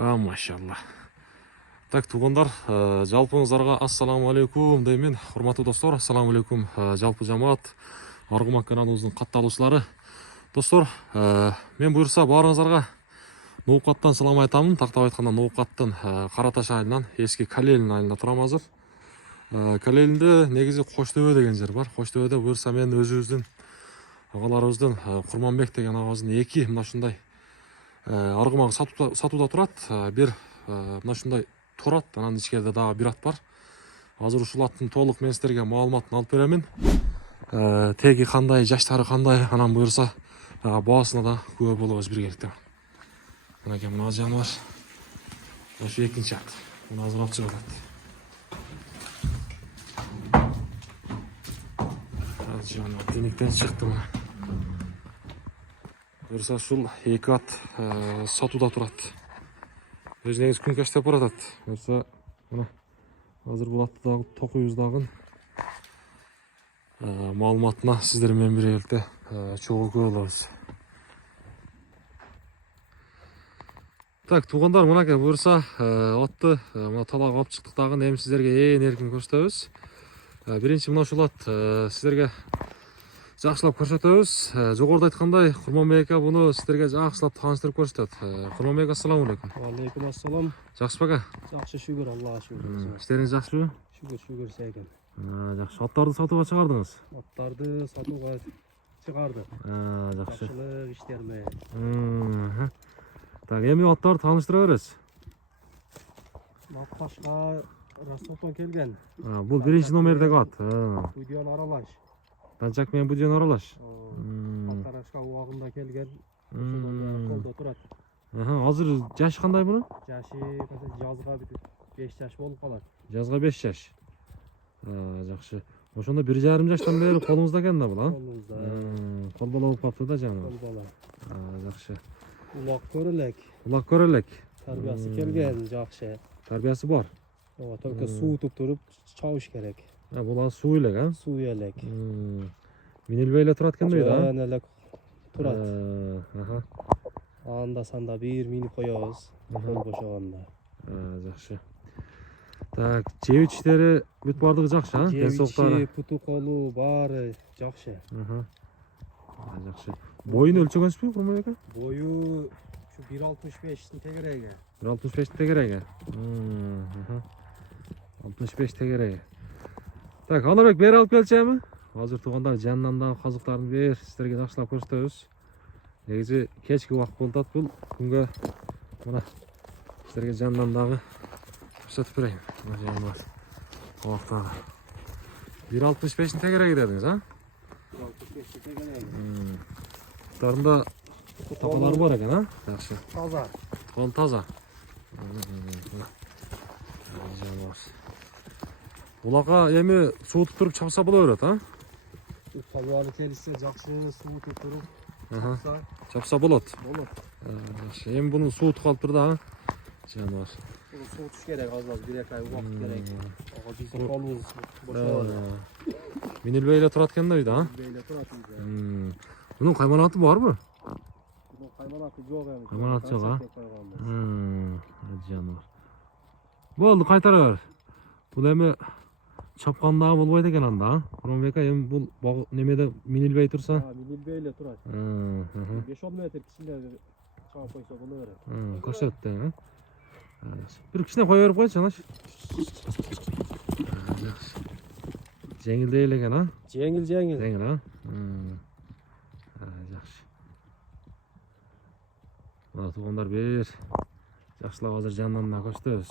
Машалла. Так, туғандар, жалпыңызларға ассаламу алейкум деймен. Құрматты достар, ассаламу алейкум. Жалпы жамаат, Арғымақ каналымыздың қатталушылары. Достар, мен бұйырса барыңызларға Ноуқаттан салам айтамын. Тақтап айтқанда Ноуқаттан Қараташ айылынан, ескі Калелин айылында тұрам азыр. Калелинде негізі Қоштөбе деген жер бар. Қоштөбеде бұйырса мен өзіміздің ағаларымыздың Құрманбек деген ағамыздың екі мына шындай арғымағы сатуда тұрады. Бір мына шындай тұрады. Анан ичкерде дагы бир ат бар. Азыр ушул аттын толук мен силерге маалыматын алып беремин. Теги кандай, жаштары кандай, анан буюрса баасына да күбө болобуз биргеликте. Мынакей мына жаныбар. Ошо экинчи ат. Муну азыр алып чыгып атат. Жаныбар денектен чыкты мына. Буюрса ушул эки ат сатуда турат. Өз негиз күн каштап баратат. Буюрса мына азыр бул атты дагы токуйбуз дагы маалыматына сиздер менен биргеликте чогуу болобуз. Так, туугандар, мынакей буюрса атты мына талаага алып чыктык дагы эми сиздерге ээн эркин көрсөтөбүз. Биринчи мына ушул ат сиздерге жакшылап көрсөтөбүз. Жогоруда айткандай, Курманбек ака буну сиздерге жакшылап тааныштырып көрсөтөт. Курманбек, ассаламу алейкум. Алейкум ассалам. Жакшысызбы ака? Жакшы, шүгүр, Аллага шүгүр. Иштериңиз жакшыбы? Шүгүр экен. Жакшы. Аттарды сатууга чыгардыңыз? Аттарды сатууга чыгардык. Жакшы. Жакшылык иштерме. Так, эми аттарды тааныштыра бересиз. Макпашка Расултан келген. Бул биринчи номердеги ат. Будион аралаш. Танчак менен Будион аралаш. Аттарашка убагында келген. Ошондон колдо турат. Азыр жашы кандай бунун? Жашы жазга 5 жаш болуп калат. Жазга 5 жаш. Жакшы. Ошондо 1,5 жаштан бери колуңузда экен да бул, Колубузда. Кол бала болуп калыптыр да жана. Кол бала. Жакшы. Улак көрөлек. Улак көрөлек. Тарбиясы келген, жакшы. Тарбиясы бар. Только суутуп туруп чабыш керек. Бул суу элек, Суу элек. Минилбей эле турат экен дейт, Жөн эле турат. Анда санда бир минип коебуз. Кол бошогондо. Жакшы. Так, жеп ичтери бүт бардыгы жакшы, Денсаулыктары, путу колу баары жакшы. Жакшы. Боюн өлчөгөнсүзбү, Курманбек ака? Бою ушу 1,65 тегереги. 1,65 тегереги. 65 тегереги. Так, Анарбек бери алып келчи эми. Азыр туугандар жанынан дагы казыктарын бер сиздерге жакшылап көрсөтөбүз. Негизи кечки убакыт болуп атат бул күнгө. Мына сиздерге жанынан дагы көрсөтүп берейин. Мына жаныбар. Убактагы. 1,65 тегереги дедиңиз, 1,65 тегереги. Тарында тапалары бар экен, Жакшы. Таза. Кол таза. Жаныбар. Булага эми суутуп туруп чапса боло берет, Табалы келишсе жакшы суутуп туруп чапса болот. болот. Жакшы. Эми буну суутуп калыптыр да, жаныбар. Буну суутуш керек, азыр 1-2 ай убакыт керек. Ага биздин колубуз бошобойт. Минилбей эле турат экен да үйдө, Бейле турат үйдө. Бунун кайманаты барбы? Бунун кайманаты жок эми. Кайманаты жок, жаныбар. Болду, кайтара бер. Бул эми чапкандагы болбойт экен анда, Курманбек ака. Эми бул немеде минилбей турса? Минилбей эле турат. 5-10 метр кичине чагып койсо боло берет. Көрсөттү, бир кичине кое берип койчу, анач. Жеңилдей эле экен, Жеңил. Жеңил, жакшы. Мына туугандар бер жакшылап азыр жанынан да көрсөтөбүз.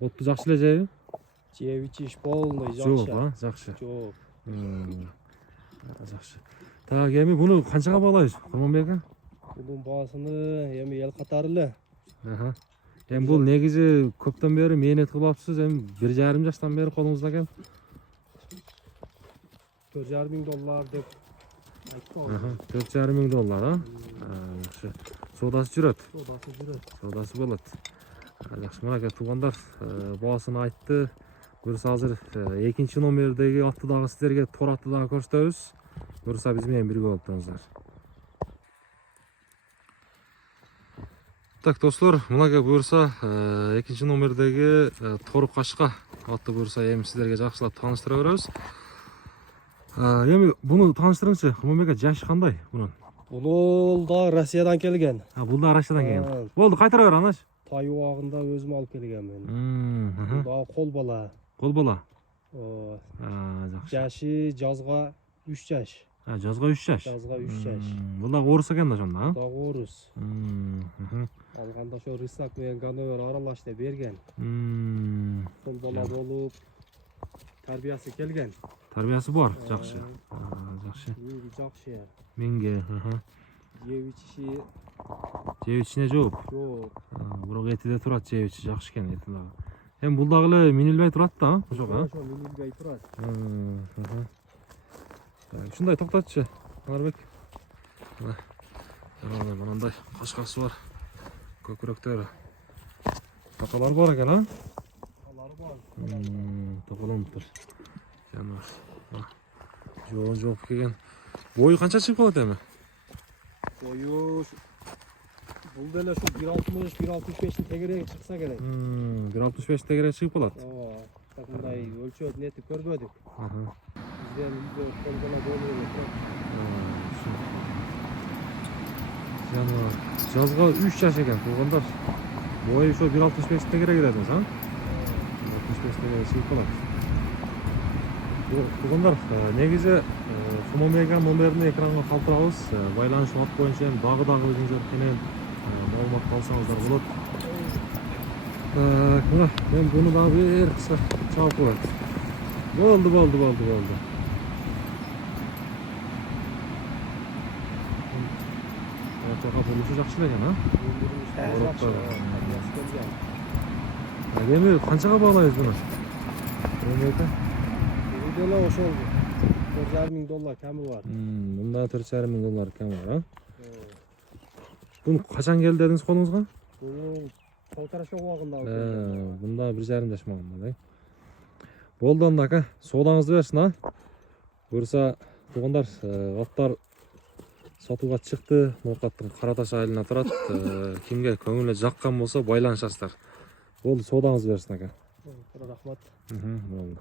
Отту жакшы эле жейби? Жеп ичиш полный жакшы. Жок, жакшы. Жок. Жакшы. Так, эми буну канчага баалайбыз, Курманбек ака? Бунун баасыны эми эл катары эле. Эми бул негизи көптөн бери мээнет кылапсыз, эми 1,5 жаштан бери колуңузда экен. $4,500 деп айттым. $4,500, Жакшы. Соодасы жүрөт. Соодасы болот. Жакшы, мынакей туугандар баасын айтты. Буюрса азыр экинчи номердеги атты дагы сиздерге тор атты дагы көрсөтөбүз. Буюрса биз менен бирге болуп туруңуздар. Так достор, мынага буюрса экинчи номердеги Тору Кашка аттуу буюрса эми сиздерге жакшылап тааныштыра беребиз. Эми буну тааныштырыңызчы. Кумамбек жашы кандай бунун? Бул да Россиядан келген. Бул да Россиядан келген. Болду, кайтара бер анач. Тай убагында өзүм алып келгенмин. Бул да кол бала. Кол бала. Жакшы. Жашы жазга 3 жаш. Жазга 3 жаш. Жазга 3 жаш. Бул да орус экен да ошондо, а? Да орус. Алганда ошо рысак менен ганновер аралаш деп берген. Кол бала болуп тарбиясы келген. Тарбиясы бар, жакшы. Жакшы. Жакшы. Менге, жеп ичине жооп. Жок. Бирок этиде турат, жеп ичи жакшы экен эти дагы. Эми бул дагы эле минилбей турат да, ошого, Ошо минилбей турат. Ушундай токтотчу, Анарбек. Мынандай кашкасы бар. Көкүрөктөр. Токолор бар экен, а? Алары бар. Токоломуптур. Жаныбар. Жоон жооп келген. Бою канча чыгып калат эми? Бою бул деле ушу 1.60-1.65 тегереги чыкса керек. 1.65 тегереги чыгып калат. Ооба. Так мындай өлчөп нетип көрбөдүк. Бизден үйдө колгона болуп элек. Жаныбар. Жазга 3 жаш экен туугандар. Бою ошо 1.65 тегереги дедиңиз, а? 1.65 тегереги чыгып калат. Туугандар, негизи Кумамбек номерин экранга калтырабыз. Байланыш ат боюнча дагы өзүңүздөр менен маалымат алсаңыздар болот. Мына мен буну дагы бир кыска чалып коет. Болду. Ортого болушу жакшы экен, а? Эми канчага баалайбыз буну? Деле ошол $4.500 ками бар. Мында $4.500 ками бар, а? Бун качан келди дедиңиз колуңузга? Бул Полторашок убагында алып келдим. Бunda 1,5 жаш маалында. Болду анда ака, соодаңызды берсин, а? Буюрса, туугандар, аттар сатууга чыкты. Ноокаттын Кара Таш айылына турат. Кимге көңүлү жаккан болсо байланышасыздар. Болду, соодаңызды берсин ака. Рахмат. Болду.